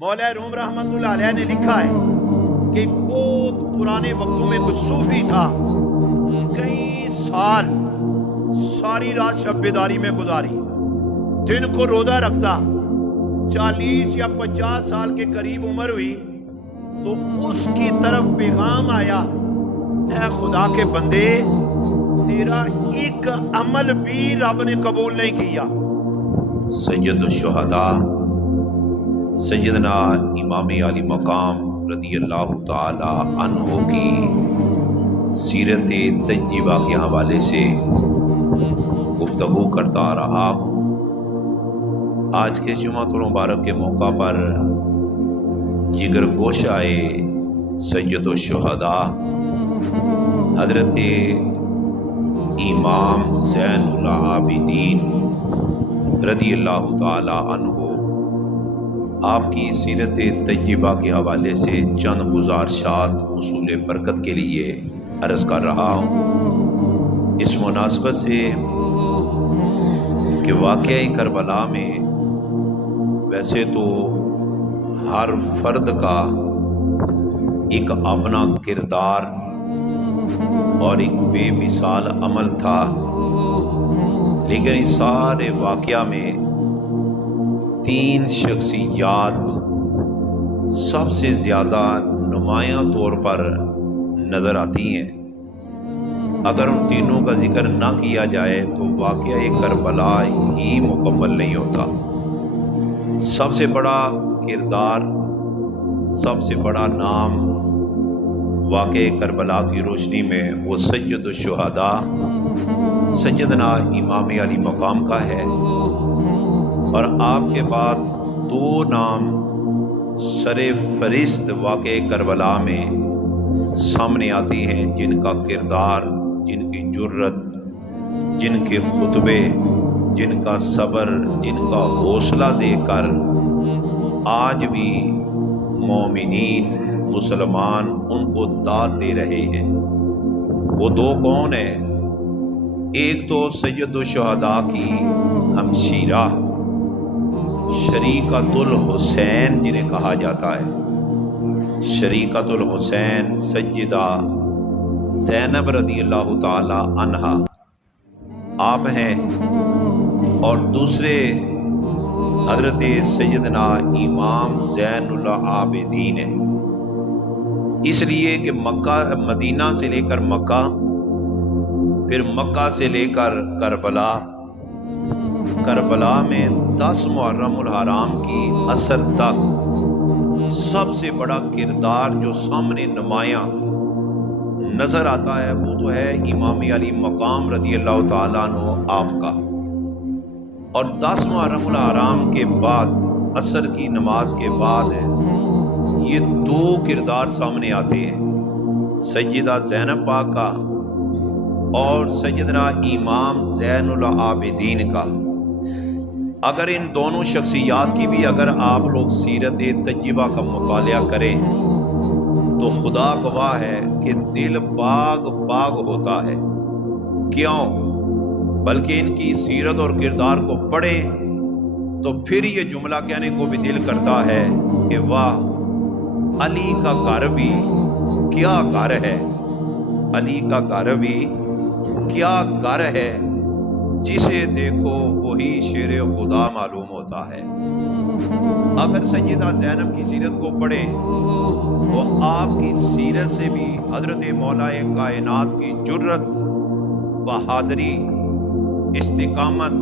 مولا روم رحمت اللہ علیہ نے لکھا ہے کہ بہت پرانے وقتوں میں کچھ صوفی تھا، کئی سال ساری رات شب بیداری میں گزاری، دن کو روزہ رکھتا، 40 یا 50 سال کے قریب عمر ہوئی تو اس کی طرف پیغام آیا، اے خدا کے بندے تیرا ایک عمل بھی رب نے قبول نہیں کیا۔ سید الشہداء سیدنا امام علی مقام رضی اللہ تعالی عنہ کی سیرت طیبہ کے حوالے سے گفتگو کرتا رہا ہوں۔ آج کے جمعۃ المبارک کے موقع پر جگر گوشائے سید الشہداء حضرت امام زین العابدین رضی اللہ تعالی عنہ آپ کی سیرت طیبہ کے حوالے سے چند گزارشات حصول برکت کے لیے عرض کر رہا ہوں۔ اس مناسبت سے کہ واقعہ کربلا میں ویسے تو ہر فرد کا ایک اپنا کردار اور ایک بے مثال عمل تھا، لیکن اس سارے واقعہ میں 3 شخصیات سب سے زیادہ نمایاں طور پر نظر آتی ہیں۔ اگر ان تینوں کا ذکر نہ کیا جائے تو واقعہ کربلا ہی مکمل نہیں ہوتا۔ سب سے بڑا کردار، سب سے بڑا نام واقعہ کربلا کی روشنی میں وہ سید الشہداء سیدنا امام علی مقام کا ہے، اور آپ کے بعد 2 نام سر فہرست واقعہ کربلا میں سامنے آتی ہیں، جن کا کردار، جن کی جرت، جن کے خطبے، جن کا صبر، جن کا حوصلہ دے کر آج بھی مومنین مسلمان ان کو داد دے رہے ہیں۔ وہ 2 کون ہیں؟ ایک تو سید الشہداء کی ہمشیرہ شریکۃ الحسین جنہیں کہا جاتا ہے، شریکۃ الحسین سیدہ زینب رضی اللہ تعالی عنہا آپ ہیں، اور دوسرے حضرت سیدنا امام زین العابدین ہیں۔ اس لیے کہ مدینہ سے لے کر مکہ، پھر مکہ سے لے کر کربلا، کربلا میں 10 محرم الحرام کی عصر تک سب سے بڑا کردار جو سامنے نمایاں نظر آتا ہے وہ تو ہے امام علی مقام رضی اللہ تعالیٰ عنہ آپ کا۔ اور 10 محرم الحرام کے بعد، عصر کی نماز کے بعد یہ 2 کردار سامنے آتے ہیں، سیدہ زینب پاک کا اور سیدنا امام زین العابدین کا۔ اگر ان دونوں شخصیات کی بھی اگر آپ لوگ سیرت طیبہ کا مطالعہ کریں تو خدا گواہ ہے کہ دل باغ باغ ہوتا ہے۔ کیوں؟ بلکہ ان کی سیرت اور کردار کو پڑھیں تو پھر یہ جملہ کہنے کو بھی دل کرتا ہے کہ واہ، علی کا گھر بھی کیا گھر ہے، علی کا گھر بھی کیا گھر ہے، جسے دیکھو وہی شیر خدا معلوم ہوتا ہے۔ اگر سیدہ زینب کی سیرت کو پڑھیں تو آپ کی سیرت سے بھی حضرت مولا کائنات کی جرت، بہادری، استقامت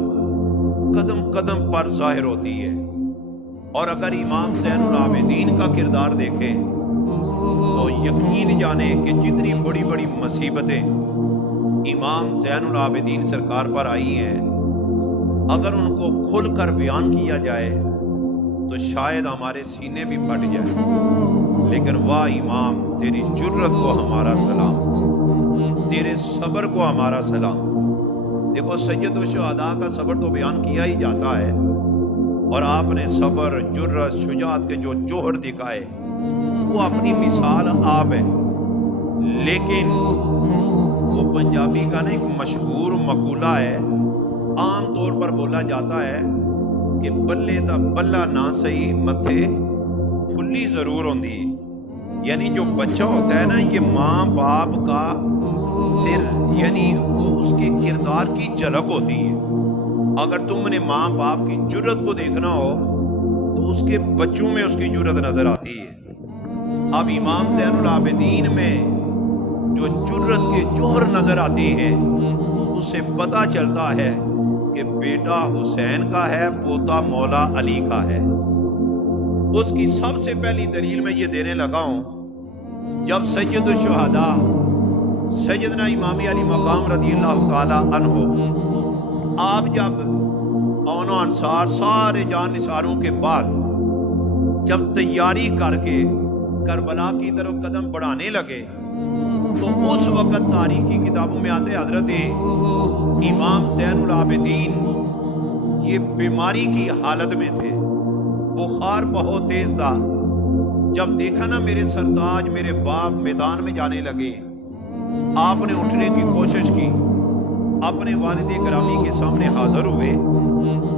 قدم قدم پر ظاہر ہوتی ہے۔ اور اگر امام زین العابدین کا کردار دیکھیں تو یقین جانیں کہ جتنی بڑی بڑی مصیبتیں امام زین العابدین سرکار پر آئی ہیں، اگر ان کو کھل کر بیان کیا جائے تو شاید ہمارے سینے بھی پھٹ جائیں۔ لیکن واہ امام، تیری جرت کو ہمارا سلام، تیرے صبر کو ہمارا سلام۔ دیکھو سید الشہداء کا صبر تو بیان کیا ہی جاتا ہے، اور آپ نے صبر، جرت، شجاعت کے جو جوہر دکھائے وہ اپنی مثال آپ ہے۔ لیکن وہ پنجابی کا نا ایک مشہور مقولہ ہے، عام طور پر بولا جاتا ہے کہ بلے دا بلہ نہ سہی متھے پھلی ضرور ہوندی ہے. یعنی جو بچہ ہوتا ہے نا یہ ماں باپ کا سر یعنی وہ اس کے کردار کی جھلک ہوتی ہے. اگر تم نے ماں باپ کی جرت کو دیکھنا ہو تو اس کے بچوں میں اس کی جرت نظر آتی ہے. اب امام زین العابدین میں جو جرت کے جوہر نظر آتے ہیں اس سے پتہ چلتا ہے کہ بیٹا حسین کا ہے، پوتا مولا علی کا ہے. اس کی سب سے پہلی دلیل میں یہ دینے لگا ہوں، جب سید الشہداء سیدنا امام علی مقام رضی اللہ تعالی عنہ آپ جب اون و انصار سارے جان نثاروں کے بعد جب تیاری کر کے کربلا کی طرف قدم بڑھانے لگے تو اس وقت تاریخی کتابوں میں آتے حضرت امام زین العابدین یہ بیماری کی حالت میں تھے، بخار بہت تیز تھا. جب دیکھا نا میرے سرتاج میرے باپ میدان میں جانے لگے، آپ نے اٹھنے کی کوشش کی، اپنے والد گرامی کے سامنے حاضر ہوئے،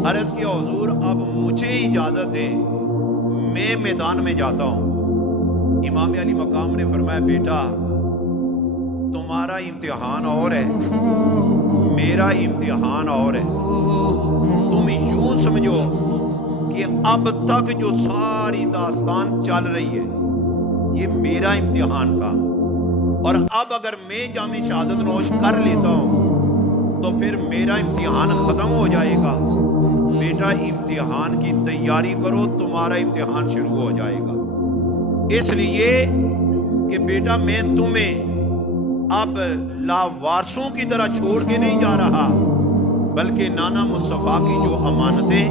عرض کیا حضور اب مجھے اجازت دیں میں میدان میں جاتا ہوں. امام علی مقام نے فرمایا بیٹا تمہارا امتحان اور ہے، میرا امتحان اور ہے. تم یوں سمجھو کہ اب تک جو ساری داستان چل رہی ہے یہ میرا امتحان تھا، اور اب اگر میں جامع شہادت نوش کر لیتا ہوں تو پھر میرا امتحان ختم ہو جائے گا. بیٹا امتحان کی تیاری کرو، تمہارا امتحان شروع ہو جائے گا. اس لیے کہ بیٹا میں تمہیں اب لاوارثوں کی طرح چھوڑ کے نہیں جا رہا، بلکہ نانا مصطفیٰ کی جو امانتیں،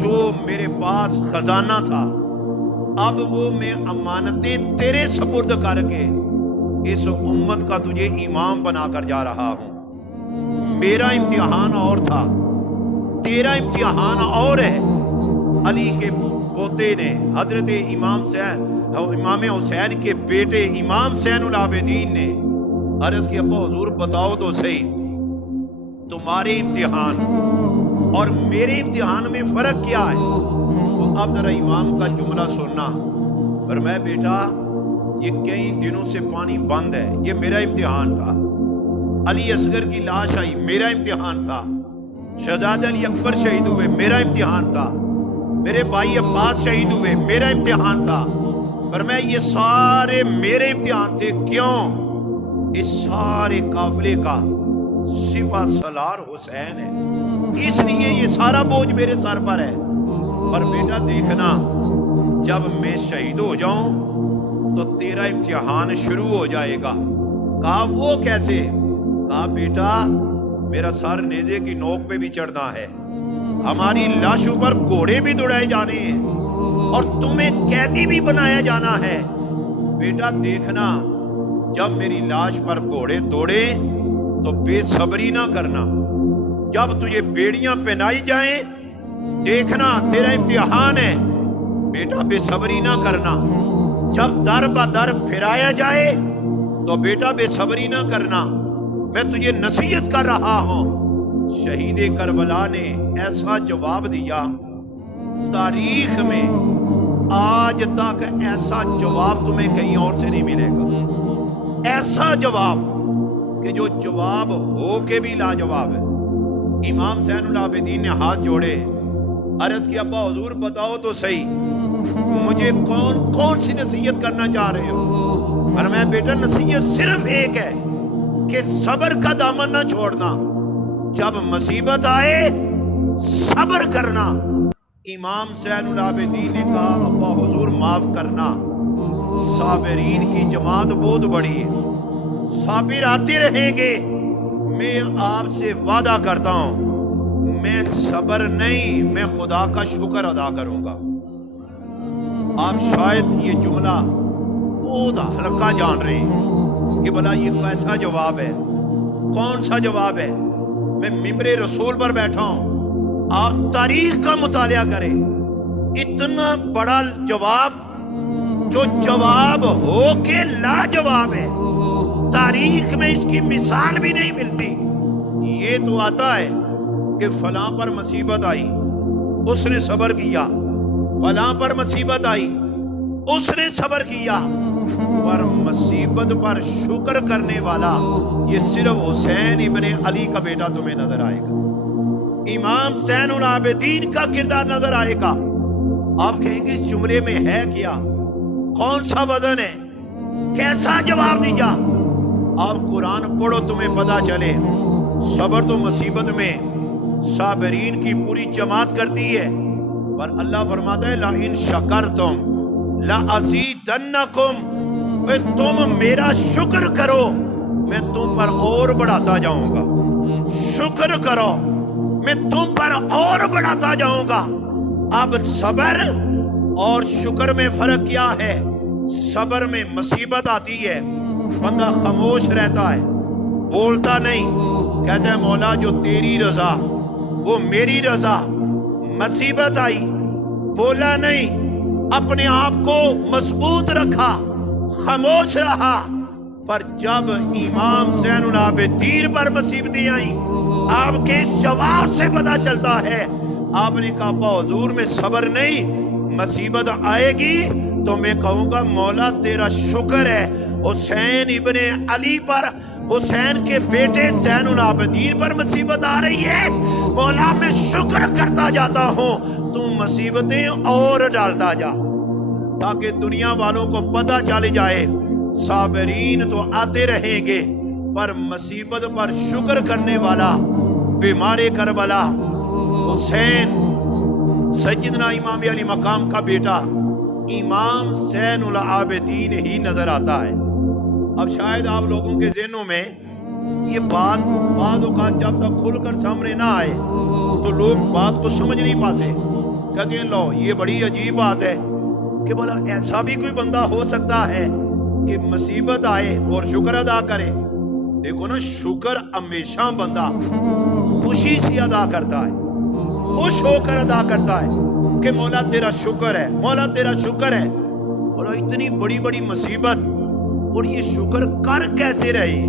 جو میرے پاس خزانہ تھا، اب وہ میں امانتیں تیرے سپرد کر کے اس امت کا تجھے امام بنا کر جا رہا ہوں. میرا امتحان اور تھا، تیرا امتحان اور ہے. علی کے پوتے نے حضرت امام حسین کے بیٹے امام زین العابدین نے عرض کی ابا حضور بتاؤ تو صحیح تمہارے امتحان اور میرے امتحان میں فرق کیا ہے. تو اب ذرا امام کا جملہ سننا، فرمایا بیٹا یہ کئی دنوں سے پانی بند ہے، یہ میرا امتحان تھا. علی اصغر کی لاش آئی، میرا امتحان تھا. شہزادہ علی اکبر شہید ہوئے، میرا امتحان تھا. میرے بھائی عباس شہید ہوئے، میرا امتحان تھا. فرمایا یہ سارے میرے امتحان تھے. کیوں؟ اس سارے قافلے کا سپہ سالار حسین ہے، اس لیے یہ سارا بوجھ میرے سر پر ہے. پر بیٹا دیکھنا جب میں شہید ہو جاؤں تو تیرا امتحان شروع ہو جائے گا. کہا وہ کیسے؟ کہا بیٹا میرا سر نیزے کی نوک پہ بھی چڑھنا ہے، ہماری لاشوں پر گھوڑے بھی دوڑائے جانے ہیں، اور تمہیں قیدی بھی بنایا جانا ہے. بیٹا دیکھنا جب میری لاش پر گھوڑے دوڑے تو بے صبری نہ کرنا، جب تجھے بیڑیاں پہنائی جائیں دیکھنا تیرا امتحان ہے. بیٹا بے صبری نہ کرنا، جب در بدر پھرایا جائے تو بیٹا بے صبری نہ کرنا، میں تجھے نصیحت کر رہا ہوں. شہید کربلا نے ایسا جواب دیا، تاریخ میں آج تک ایسا جواب تمہیں کہیں اور سے نہیں ملے گا. ایسا جواب کہ جو جواب ہو کے بھی لاجواب ہے. امام زین العابدین نے ہاتھ جوڑے، عرض کیا ابا حضور بتاؤ تو صحیح مجھے کون سی نصیحت کرنا چاہ رہے ہو؟ فرمایا بیٹا نصیحت صرف ایک ہے کہ صبر کا دامن نہ چھوڑنا، جب مصیبت آئے صبر کرنا. امام زین العابدین نے کہا ابا حضور معاف کرنا، صابرین کی جماعت بہت بڑی ہے، صابر آتے رہیں گے. میں آپ سے وعدہ کرتا ہوں میں صبر نہیں، میں خدا کا شکر ادا کروں گا. آپ شاید یہ جملہ بہت ہلکا جان رہے ہیں کہ بھلا یہ کیسا جواب ہے، کون سا جواب ہے. میں ممبر رسول پر بیٹھا ہوں، آپ تاریخ کا مطالعہ کریں. اتنا بڑا جواب جو جواب ہو کے لاجواب ہے، تاریخ میں اس کی مثال بھی نہیں ملتی. یہ تو آتا ہے کہ فلاں پر مصیبت آئی اس نے صبر کیا، فلاں پر مصیبت آئی اس نے صبر کیا، پر مصیبت پر شکر کرنے والا یہ صرف حسین ابن علی کا بیٹا تمہیں نظر آئے گا، امام زین العابدین کا کردار نظر آئے گا۔ آپ کہیں گے اس جملے میں ہے کیا، کون سا وزن ہے، کیسا جواب دیا؟ آپ قرآن پڑھو تمہیں پتا چلے۔ صبر تو مصیبت میں صابرین کی پوری جماعت کرتی ہے، پر اللہ فرماتا ہے لَإِن شَكَرْتُمْ لَأَزِيدَنَّكُمْ، تم میرا شکر کرو میں تم پر اور بڑھاتا جاؤں گا، شکر کرو میں تم پر اور بڑھاتا جاؤں گا۔ اب صبر اور شکر میں فرق کیا ہے؟ صبر میں مصیبت آتی ہے، بندہ خاموش رہتا ہے، بولتا نہیں، کہتا ہے مولا جو تیری رضا وہ میری رضا۔ مصیبت آئی، بولا نہیں، اپنے آپ کو مضبوط رکھا، خاموش رہا۔ پر جب امام زین العابدین پر مصیبتیں آئیں، آپ کے اس جواب سے پتا چلتا ہے، آپ نے کہا حضور میں صبر نہیں، مصیبت آئے گی تو میں کہوں گا مولا تیرا شکر ہے۔ حسین ابن علی پر، حسین کے بیٹے زین العابدین پر مصیبت آ رہی ہے، مولا میں شکر کرتا جاتا ہوں، تو مصیبتیں اور ڈالتا جا، تاکہ دنیا والوں کو پتہ چل جائے صابرین تو آتے رہیں گے، پر مصیبت پر شکر کرنے والا بیمار کربلا حسین سیدنا امام علی مقام کا بیٹا امام زین العابدین ہی نظر آتا ہے۔ اب شاید آپ لوگوں کے ذہنوں میں یہ بات بعض اوقات جب تک کھل کر سامنے نہ آئے تو لوگ بات کو سمجھ نہیں پاتے، کہتے ہیں لو یہ بڑی عجیب بات ہے کہ بھلا ایسا بھی کوئی بندہ ہو سکتا ہے کہ مصیبت آئے اور شکر ادا کرے؟ دیکھو نا، شکر ہمیشہ بندہ خوشی سے ادا کرتا ہے، خوش ہو کر ادا کرتا ہے کہ مولا تیرا شکر ہے، مولا تیرا شکر ہے۔ اور اتنی بڑی بڑی مصیبت اور یہ شکر کر کیسے رہے؟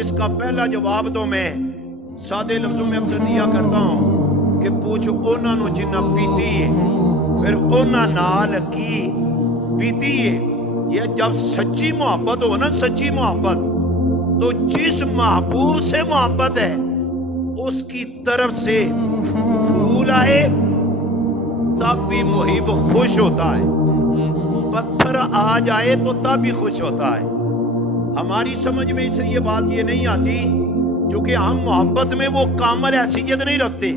اس کا پہلا جواب تو میں سادے لفظوں میں اکثر دیا کرتا ہوں کہ پوچھو اونا نو جنہ پیتی ہے پھر اونا نال کی پیتی ہے۔ یہ جب سچی محبت ہو نا، سچی محبت، تو جس محبوب سے محبت ہے اس کی طرف سے پھول آئے تب بھی محب خوش ہوتا ہے، پتھر آ جائے تو تب بھی خوش ہوتا ہے۔ ہماری سمجھ میں اس لیے بات یہ نہیں آتی کیونکہ ہم محبت میں وہ کامل حیثیت نہیں رکھتے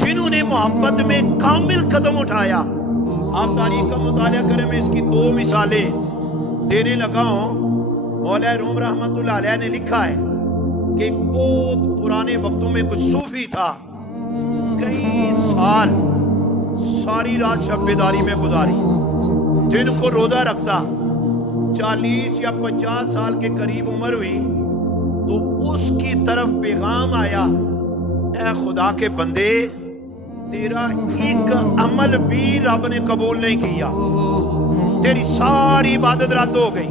جنہوں نے محبت میں کامل قدم اٹھایا۔ آپ تاریخ کا مطالعہ کریں، میں اس کی دو مثالیں دینے لگا ہوں۔ مولا روم رحمت اللہ علیہ نے لکھا ہے کہ ایک بہت پرانے وقتوں میں کچھ صوفی تھا، کئی سال ساری رات شب بیداری میں گزاری، دن کو روزہ رکھتا، 40 یا 50 سال کے قریب عمر ہوئی تو اس کی طرف پیغام آیا، اے خدا کے بندے تیرا ایک عمل بھی رب نے قبول نہیں کیا، تیری ساری عبادت رد ہو گئی۔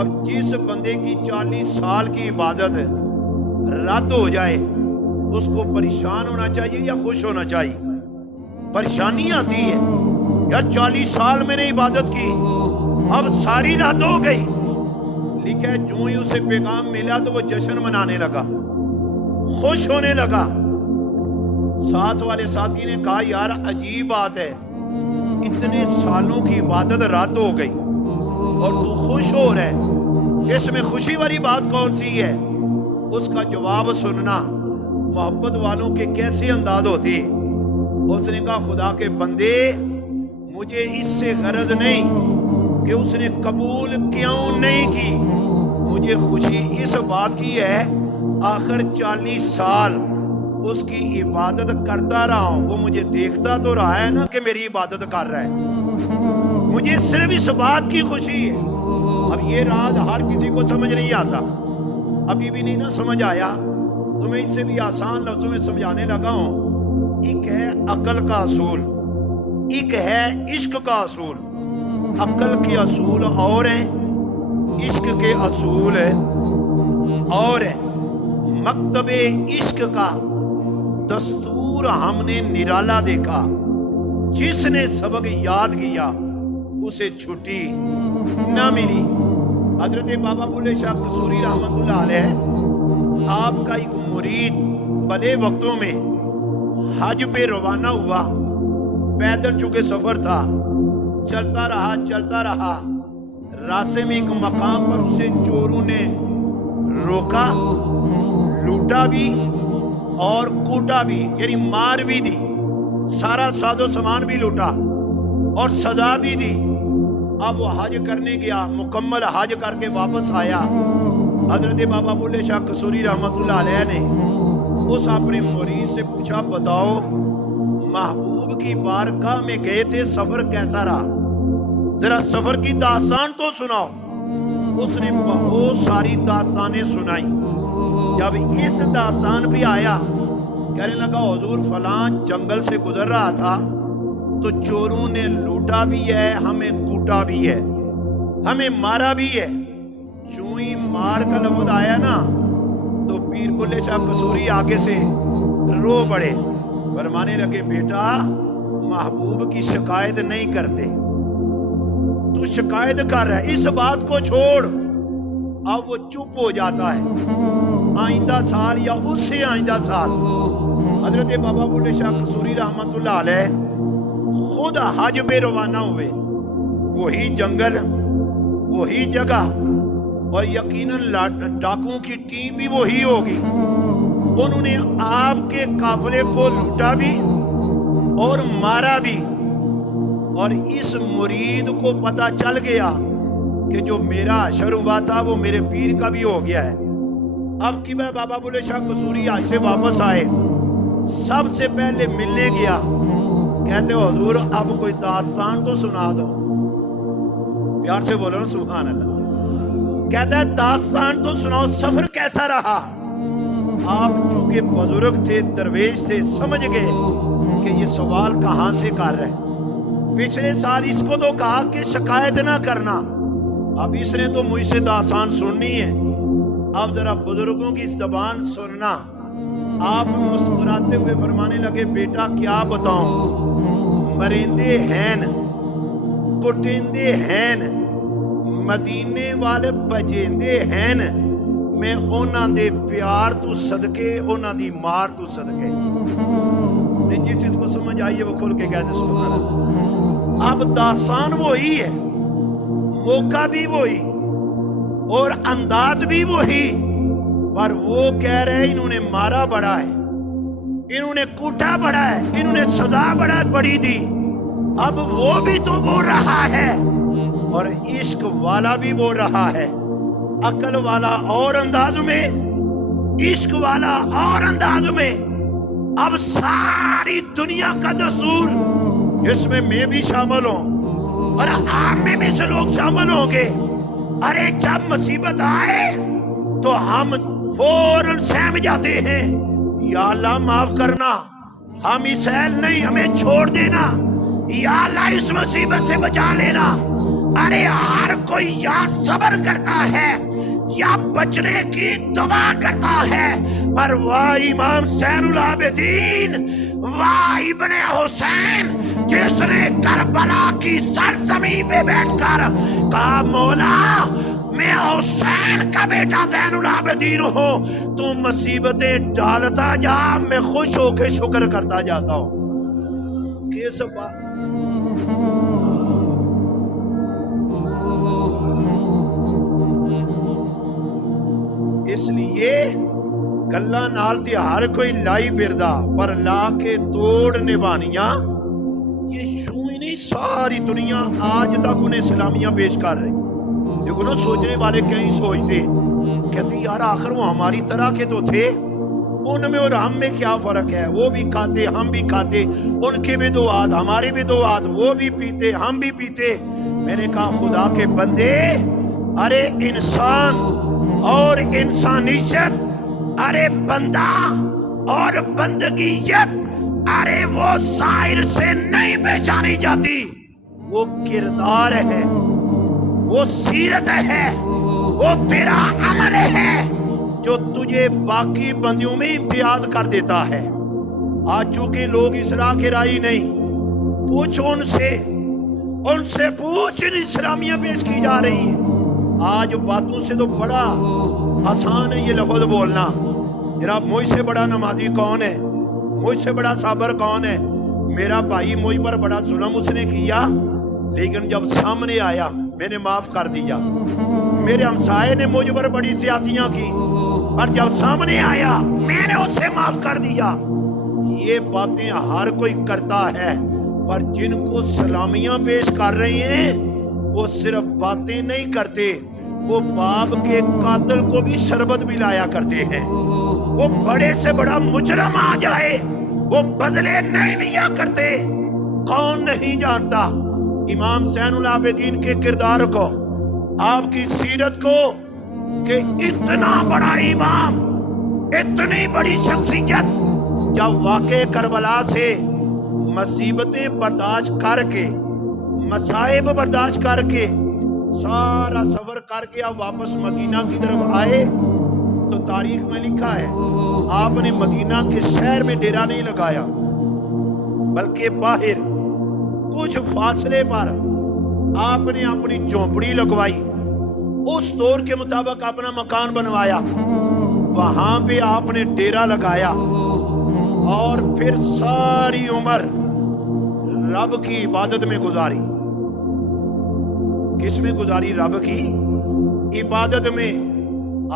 اب جس بندے کی 40 سال کی عبادت رد ہو جائے اس کو پریشان ہونا چاہیے یا خوش ہونا چاہیے؟ پریشانی آتی ہے، یار 40 سال میں نے عبادت کی اب ساری رد ہو گئی۔ لکھا ہے جو ہی اسے پیغام ملا تو وہ جشن منانے لگا، خوش ہونے لگا۔ ساتھ والے ساتھی نے کہا یار عجیب بات ہے، اتنے سالوں کی عبادت رد ہو گئی اور تو خوش ہو رہے، اس میں خوشی والی بات کون سی ہے؟ اس کا جواب سننا محبت والوں کے کیسے انداز ہوتے ہیں۔ اس نے کہا خدا کے بندے مجھے اس سے غرض نہیں کہ اس نے قبول کیوں نہیں کی، مجھے خوشی اس بات کی ہے آخر 40 سال اس کی عبادت کرتا رہا ہوں، وہ مجھے دیکھتا تو رہا ہے نا کہ میری عبادت کر رہا ہے، مجھے صرف اس بات کی خوشی ہے۔ اب یہ راز ہر کسی کو سمجھ نہیں آتا، ابھی بھی نہیں نا سمجھ آیا تو میں اس سے بھی آسان لفظوں میں سمجھانے لگا ہوں۔ ایک ہے عقل کا اصول، ایک ہے عشق کا اصول۔ عقل کے اصول اور ہیں، عشق کے اصول اور ہیں۔ مکتب عشق کا دستور ہم نے نرالا دیکھا، جس نے سبق یاد کیا اسے چھٹی نہ ملی۔ حضرت بابا بلے شاہ قصوری رحمت اللہ علیہ آپ کا ایک مرید بھلے وقتوں میں حج پہ روانہ ہوا، پیدل چونکہ سفر تھا، چلتا رہا، راستے میں ایک مقام پر اسے چوروں نے روکا، لوٹا بھی اور کوٹا بھی، یعنی مار بھی دی، سارا ساز و سامان بھی لوٹا اور سزا بھی دی۔ اب وہ حج کرنے گیا، مکمل حج کر کے واپس آیا۔ حضرت بابا بلے شاہ قصوری رحمت اللہ علیہ نے اس اپنے مرید سے پوچھا، بتاؤ محبوب کی بارگاہ میں گئے تھے، سفر کیسا رہا؟ ذرا سفر کی داستان تو سناؤ۔ اس نے بہت ساری داستانیں سنائی۔ جب اس داستان پہ آیا، کہنے لگا حضور فلاں جنگل سے گزر رہا تھا تو چوروں نے لوٹا بھی ہے، ہمیں کوٹا بھی ہے، ہمیں مارا بھی ہے۔ چوں ہی مار کا لفظ آیا نا تو پیر بلے شاہ قصوری آگے سے رو پڑے، فرمانے لگے بیٹا محبوب کی شکایت نہیں کرتے، تو شکایت کر رہا ہے، اس بات کو چھوڑ۔ اب وہ چپ ہو جاتا ہے۔ آئندہ سال یا اس سے آئندہ سال حضرت بابا بلے شاہ قصوری رحمت اللہ علیہ خود حج پہ روانہ ہوئے، وہی جنگل، وہی جگہ، اور یقیناً ڈاکوں کی ٹیم بھی وہی ہوگی۔ انہوں نے آپ کے قافلے کو لوٹا بھی اور مارا بھی، اور اس مرید کو پتہ چل گیا کہ جو میرا حشر ہوا تھا وہ میرے پیر کا بھی ہو گیا ہے۔ اب کی بار بابا بلے شاہ قصوری حج سے واپس آئے، سب سے پہلے ملنے گیا، کہتے حضور اب کوئی داستان تو سنا دو۔ پیار سے بولو نا سبحان اللہ۔ کہتا ہے داستان تو سناؤ، سفر کیسا رہا؟ آپ چونکہ بزرگ تھے، درویش تھے، سمجھ گئے کہ یہ سوال کہاں سے کر رہے۔ پچھلے سال اس کو تو کہا کہ شکایت نہ کرنا، اب اس نے تو مجھ سے داستان سننی ہے۔ اب ذرا بزرگوں کی زبان سننا۔ آپ مسکراتے ہوئے فرمانے لگے بیٹا کیا بتاؤں، مرندے ہیں، کٹندے ہیں، مدینے والے بجیندے ہیں، میں اونا دے پیار تو صدقے، اونا دی مار تو صدقے۔ نہیں جس چیز کو سمجھ آئیے وہ کھل کے کہتے سبحان اللہ۔ اب داستان وہی ہے، موقع بھی وہی اور انداز بھی وہی، پر وہ کہہ رہے انہوں نے مارا بڑا ہے، انہوں نے کوٹا بڑا ہے، انہوں نے سزا بڑی دی۔ اب وہ بھی تو بول رہا ہے اور عشق والا بھی بول رہا ہے، عقل والا اور انداز میں، عشق والا اور انداز میں۔ اب ساری دنیا کا دستور، اس میں بھی شامل ہوں اور آپ میں بھی سے لوگ شامل ہوں گے۔ ارے جب مصیبت آئے تو ہم فوراً سہم جاتے ہیں، یا اللہ معاف کرنا، ہم اسیل نہیں، ہمیں چھوڑ دینا، یا اللہ اس مصیبت سے بچا لینا۔ ارے ہر کوئی یا صبر کرتا ہے یا بچنے کی دعا کرتا ہے، پر واہ امام زین العابدین، واہ ابن حسین، جس نے کربلا کی سرزمین پہ بیٹھ کر کہا مولا میں حسین کا بیٹا زین العابدین ہوں، تو مصیبتیں ڈالتا جا، میں خوش ہو کے شکر کرتا جاتا ہوں۔ کس بات اس لیے گلا نال تے ہر کوئی لائی پھردا، پر لا کے توڑ نبھانیاں یہ یوں ہی نہیں، ساری دنیا آج تک انہیں سلامیاں پیش کر رہی۔ دیکھو نا سوچنے والے کہیں سوچتے کہتے یار آخر وہ ہماری طرح کے تو تھے، ان میں اور ہم میں کیا فرق ہے؟ وہ بھی کھاتے ہم بھی کھاتے، ان کے بھی دو ہاتھ ہمارے بھی دو ہاتھ، وہ بھی پیتے ہم بھی پیتے۔ میں نے کہا خدا کے بندے، ارے انسان اور انسانیت، ارے بندہ اور بندگیت، ارے وہ ظاہر سے نہیں پہچانی جاتی، وہ کردار ہے، وہ سیرت ہے، وہ تیرا عمل ہے جو تجھے باقی بندیوں میں امتیاز کر دیتا ہے۔ آج چونکہ لوگ اس راہ کے راہی نہیں، پوچھ ان سے ان سے پوچھ اسلامیہ پیش کی جا رہی ہیں۔ آج باتوں سے تو بڑا آسان ہے یہ لفظ بولنا، جناب مجھ سے بڑا نمازی کون ہے، مجھ سے بڑا صابر کون ہے، میرا بھائی مجھ پر بڑا ظلم اس نے کیا، لیکن جب سامنے آیا میں نے معاف کر دیا، میرے ہمسائے نے مجھ پر بڑی زیادتیاں کی اور جب سامنے آیا میں نے اسے معاف کر دیا۔ یہ باتیں ہر کوئی کرتا ہے، پر جن کو سلامیاں پیش کر رہے ہیں وہ صرف باتیں نہیں کرتے، وہ باپ کے قاتل کو بھی شربت بھی لایا کرتے ہیں۔ وہ بڑے سے بڑا مجرم آ جائے وہ بدلے نہیں لیا کرتے۔ کون نہیں جانتا امام زین العابدین کے کردار کو، آپ کی سیرت کو، کہ اتنا بڑا امام، اتنی بڑی شخصیت جب واقع کربلا سے مصیبتیں برداشت کر کے، مصائب برداشت کر کے، سارا سفر کر کے آپ واپس مدینہ کی طرف آئے تو تاریخ میں لکھا ہے آپ نے مدینہ کے شہر میں ڈیرا نہیں لگایا، بلکہ باہر کچھ فاصلے پر آپ نے اپنی جھونپڑی لگوائی، اس دور کے مطابق اپنا مکان بنوایا، وہاں پہ آپ نے ڈیرا لگایا اور پھر ساری عمر رب کی عبادت میں گزاری۔ کس میں گزاری؟ رب کی عبادت میں۔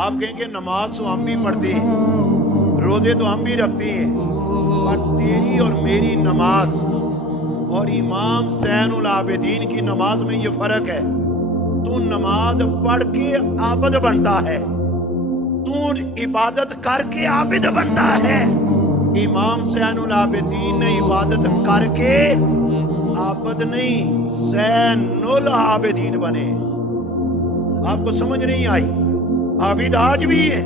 آپ کہیں کہ نماز تو ہم بھی پڑھتے ہیں، روزے تو ہم بھی رکھتے ہیں، پر تیری اور میری نماز اور امام زین العابدین کی نماز میں یہ فرق ہے، تو نماز پڑھ کے عابد بنتا ہے، تو عبادت کر کے عابد بنتا ہے۔ امام زین العابدین نے عبادت کر کے عابد نہیں، زین العابدین بنے۔ آپ کو سمجھ نہیں آئی؟ عابد آج بھی ہے،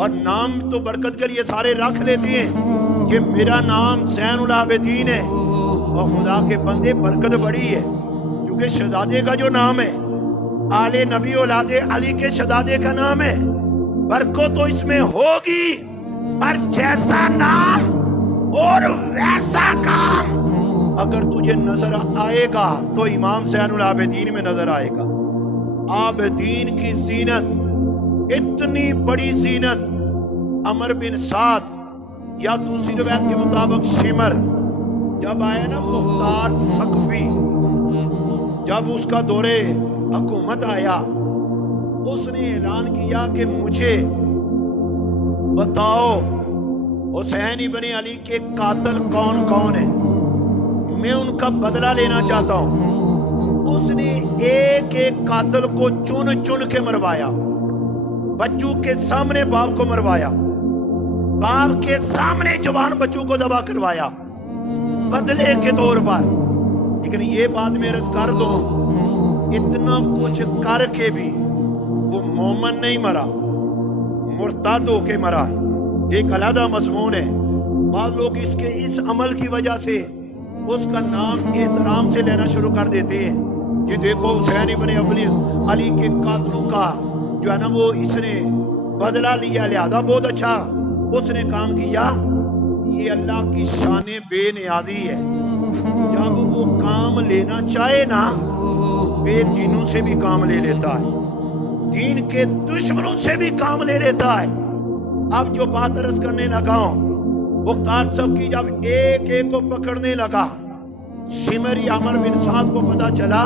اور نام تو برکت کے لیے سارے رکھ لیتے ہیں کہ میرا نام زین العابدین ہے، اور خدا کے بندے برکت بڑی ہے، کیونکہ شہزادے کا جو نام ہے آل نبی اولاد علی کے شہزادے کا نام ہے، برکت تو اس میں ہوگی، پر جیسا نام اور ویسا کام اگر تجھے نظر آئے گا تو امام زین العابدین میں نظر آئے گا۔ عابدین کی زینت، اتنی بڑی زینت، عمر بن سعد یا دوسری روایت کے مطابق شمر جب آیا نا مختار ثقفی، جب اس کا دورے حکومت آیا، اس نے اعلان کیا کہ مجھے بتاؤ حسین ابن علی کے قاتل کون کون ہیں، میں ان کا بدلہ لینا چاہتا ہوں۔ اس نے ایک ایک قاتل کو چن چن کے مروایا، بچوں کے سامنے باپ کو مروایا، باپ کے سامنے جوان بچوں کو ذبح کروایا بدلے کے طور پر۔ لیکن یہ بات میں عرض کر دوں، اتنا کچھ کر کے بھی وہ مومن نہیں مرا، مرتد ہو کے مرا ہے، ایک علیحدہ مضمون ہے۔ بعض لوگ اس عمل کی وجہ سے اس کا نام احترام سے لینا شروع کر دیتے ہیں کہ دیکھو حسین ابن علی کے قاتلوں کا جو ہے نا وہ اس نے بدلہ لیا، لہذا بہت اچھا اس نے کام کیا۔ یہ اللہ کی شان بے نیازی ہے، جب وہ کام لینا چاہے نا بے دینوں سے بھی کام لے لیتا ہے، دین کے دشمنوں سے بھی کام لے لیتا ہے۔ اب جو بات عرض کرنے لگا ہوں، مختار صاحب کی جب ایک ایک کو پکڑنے لگا، شمری عمر بن سعد کو پتا چلا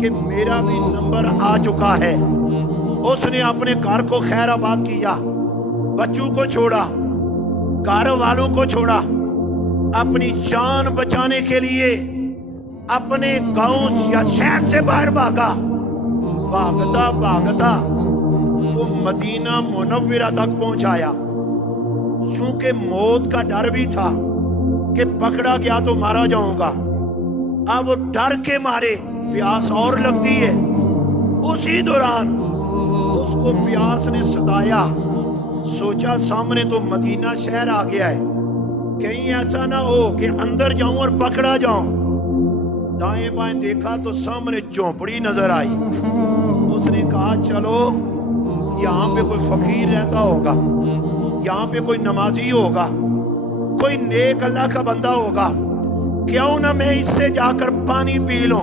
کہ میرا بھی نمبر آ چکا ہے۔ اس نے اپنے گھر کو خیر آباد کیا، بچوں کو چھوڑا، گھر والوں کو چھوڑا، اپنی جان بچانے کے لیے اپنے گاؤں یا شہر سے باہر بھاگا۔ بھاگتا بھاگتا وہ مدینہ منورہ تک پہنچایا، چونکہ موت کا ڈر بھی تھا کہ پکڑا گیا تو مارا جاؤں گا۔ اب وہ ڈر کے مارے پیاس اور لگتی ہے، اسی دوران اس کو پیاس نے ستایا، سوچا سامنے تو مدینہ شہر آ گیا ہے، کہیں ایسا نہ ہو کہ اندر جاؤں اور پکڑا جاؤں۔ دائیں بائیں دیکھا تو سامنے جھونپڑی نظر آئی، اس نے کہا چلو یہاں پہ کوئی فقیر رہتا ہوگا، یہاں پہ کوئی نمازی ہوگا، کوئی نیک اللہ کا بندہ ہوگا، کیوں نہ میں اس سے جا کر پانی پی لوں۔